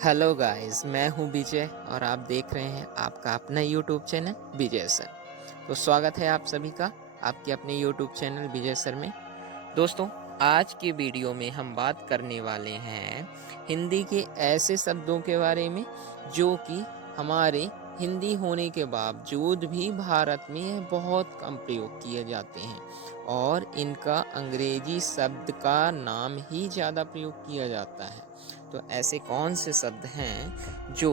Hello guys, मैं हूं विजय और आप देख रहे हैं आपका अपना यूट्यूब चैनल विजय सर। तो स्वागत है आप सभी का आपके अपने यूट्यूब चैनल विजय सर में। दोस्तों, आज की वीडियो में हम बात करने वाले हैं हिंदी के ऐसे शब्दों के बारे में जो कि हमारे हिंदी होने के बावजूद भी भारत में बहुत कम प्रयोग किए जाते हैं और इनका अंग्रेजी शब्द का नाम ही ज़्यादा प्रयोग किया जाता है। तो ऐसे कौन से शब्द हैं जो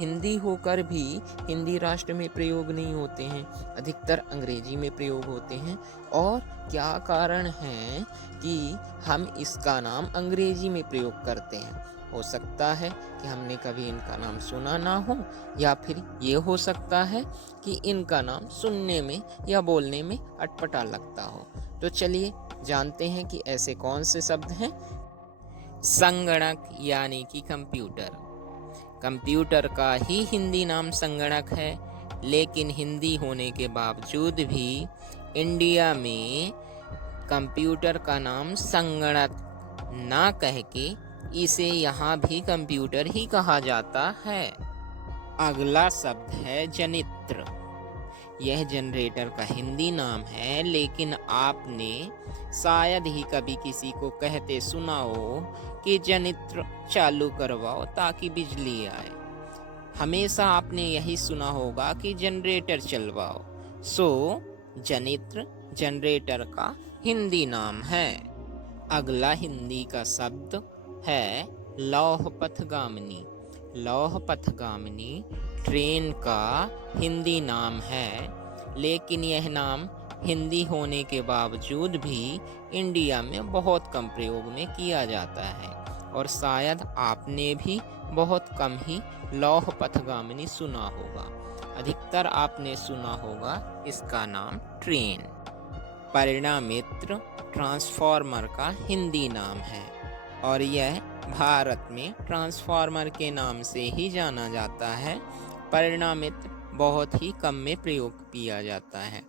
हिंदी होकर भी हिंदी राष्ट्र में प्रयोग नहीं होते हैं, अधिकतर अंग्रेजी में प्रयोग होते हैं, और क्या कारण है कि हम इसका नाम अंग्रेजी में प्रयोग करते हैं? हो सकता है कि हमने कभी इनका नाम सुना ना हो, या फिर ये हो सकता है कि इनका नाम सुनने में या बोलने में अटपटा लगता हो। तो चलिए जानते हैं कि ऐसे कौन से शब्द हैं। संगणक यानी कि कंप्यूटर। कंप्यूटर का ही हिंदी नाम संगणक है, लेकिन हिंदी होने के बावजूद भी इंडिया में कंप्यूटर का नाम संगणक ना कह के इसे यहाँ भी कंप्यूटर ही कहा जाता है। अगला शब्द है जनित्र। यह जनरेटर का हिंदी नाम है, लेकिन आपने शायद ही कभी किसी को कहते सुना हो कि जनित्र चालू करवाओ ताकि बिजली आए। हमेशा आपने यही सुना होगा कि जनरेटर चलवाओ। सो जनित्र जनरेटर का हिंदी नाम है। अगला हिंदी का शब्द है लौह पथगामिनी। लौह पथगामिनी ट्रेन का हिंदी नाम है, लेकिन यह नाम हिंदी होने के बावजूद भी इंडिया में बहुत कम प्रयोग में किया जाता है, और शायद आपने भी बहुत कम ही लौह पथगामिनी सुना होगा। अधिकतर आपने सुना होगा इसका नाम ट्रेन। परिणामित्र ट्रांसफार्मर का हिंदी नाम है, और यह भारत में ट्रांसफार्मर के नाम से ही जाना जाता है। परिणामित्र बहुत ही कम में प्रयोग किया जाता है।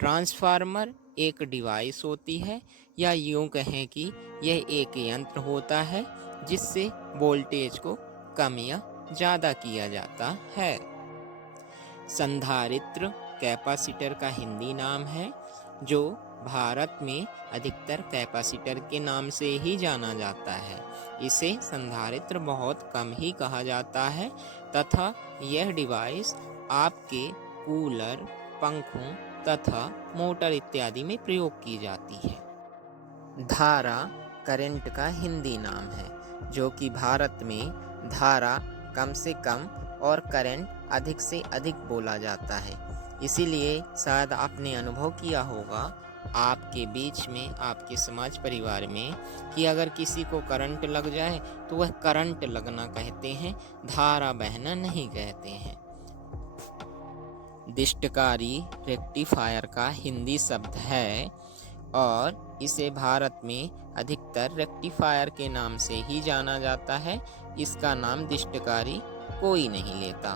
ट्रांसफार्मर एक डिवाइस होती है, या यूं कहें कि यह एक यंत्र होता है जिससे वोल्टेज को कम या ज़्यादा किया जाता है। संधारित्र कैपेसिटर का हिंदी नाम है, जो भारत में अधिकतर कैपेसिटर के नाम से ही जाना जाता है। इसे संधारित्र बहुत कम ही कहा जाता है, तथा यह डिवाइस आपके कूलर, पंखों तथा मोटर इत्यादि में प्रयोग की जाती है। धारा करंट का हिंदी नाम है, जो कि भारत में धारा कम से कम और करंट अधिक से अधिक बोला जाता है। इसीलिए शायद आपने अनुभव किया होगा आपके बीच में, आपके समाज परिवार में, कि अगर किसी को करंट लग जाए तो वह करंट लगना कहते हैं, धारा बहना नहीं कहते हैं। दिष्टकारी रेक्टिफायर का हिंदी शब्द है, और इसे भारत में अधिकतर रेक्टिफायर के नाम से ही जाना जाता है। इसका नाम दिष्टकारी कोई नहीं लेता,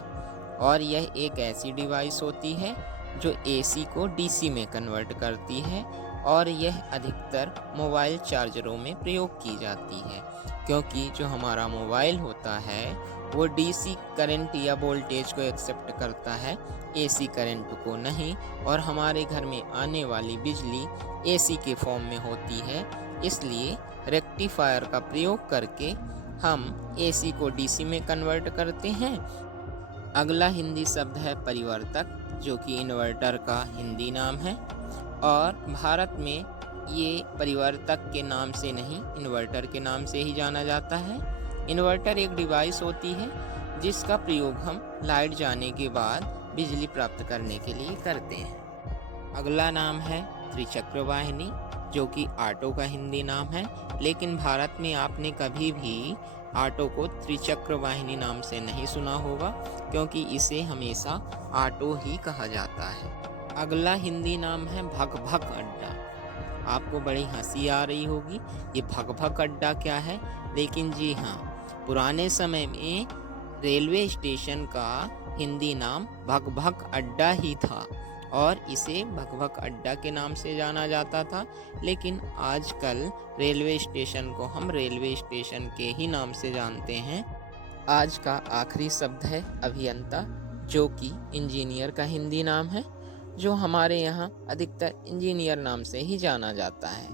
और यह एक ऐसी डिवाइस होती है जो एसी को डीसी में कन्वर्ट करती है, और यह अधिकतर मोबाइल चार्जरों में प्रयोग की जाती है, क्योंकि जो हमारा मोबाइल होता है वो डीसी करंट या वोल्टेज को एक्सेप्ट करता है, एसी करंट को नहीं, और हमारे घर में आने वाली बिजली एसी के फॉर्म में होती है। इसलिए रेक्टिफायर का प्रयोग करके हम एसी को डीसी में कन्वर्ट करते हैं। अगला हिंदी शब्द है परिवर्तक, जो कि इन्वर्टर का हिंदी नाम है, और भारत में ये परिवर्तक के नाम से नहीं, इन्वर्टर के नाम से ही जाना जाता है। इन्वर्टर एक डिवाइस होती है जिसका प्रयोग हम लाइट जाने के बाद बिजली प्राप्त करने के लिए करते हैं। अगला नाम है त्रिचक्र वाहिनी, जो कि ऑटो का हिंदी नाम है, लेकिन भारत में आपने कभी भी ऑटो को त्रिचक्र वाहिनी नाम से नहीं सुना होगा, क्योंकि इसे हमेशा ऑटो ही कहा जाता है। अगला हिंदी नाम है भक भक अड्डा। आपको बड़ी हंसी आ रही होगी, ये भक भक अड्डा क्या है? लेकिन जी हाँ, पुराने समय में रेलवे स्टेशन का हिंदी नाम भक भक अड्डा ही था, और इसे भक भक अड्डा के नाम से जाना जाता था। लेकिन आजकल रेलवे स्टेशन को हम रेलवे स्टेशन के ही नाम से जानते हैं। आज का आखिरी शब्द है अभियंता, जो कि इंजीनियर का हिंदी नाम है, जो हमारे यहाँ अधिकतर इंजीनियर नाम से ही जाना जाता है।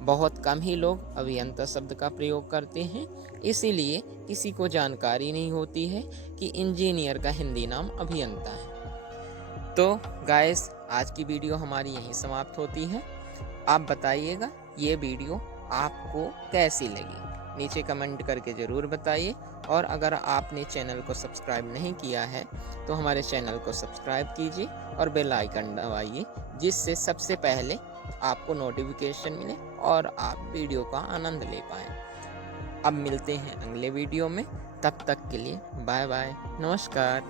बहुत कम ही लोग अभियंता शब्द का प्रयोग करते हैं, इसीलिए किसी को जानकारी नहीं होती है कि इंजीनियर का हिंदी नाम अभियंता है। तो गाइस, आज की वीडियो हमारी यहीं समाप्त होती है। आप बताइएगा ये वीडियो आपको कैसी लगी, नीचे कमेंट करके ज़रूर बताइए। और अगर आपने चैनल को सब्सक्राइब नहीं किया है तो हमारे चैनल को सब्सक्राइब कीजिए और बेल आइकन दबाइए, जिससे सबसे पहले आपको नोटिफिकेशन मिले और आप वीडियो का आनंद ले पाएँ। अब मिलते हैं अगले वीडियो में, तब तक के लिए बाय बाय, नमस्कार।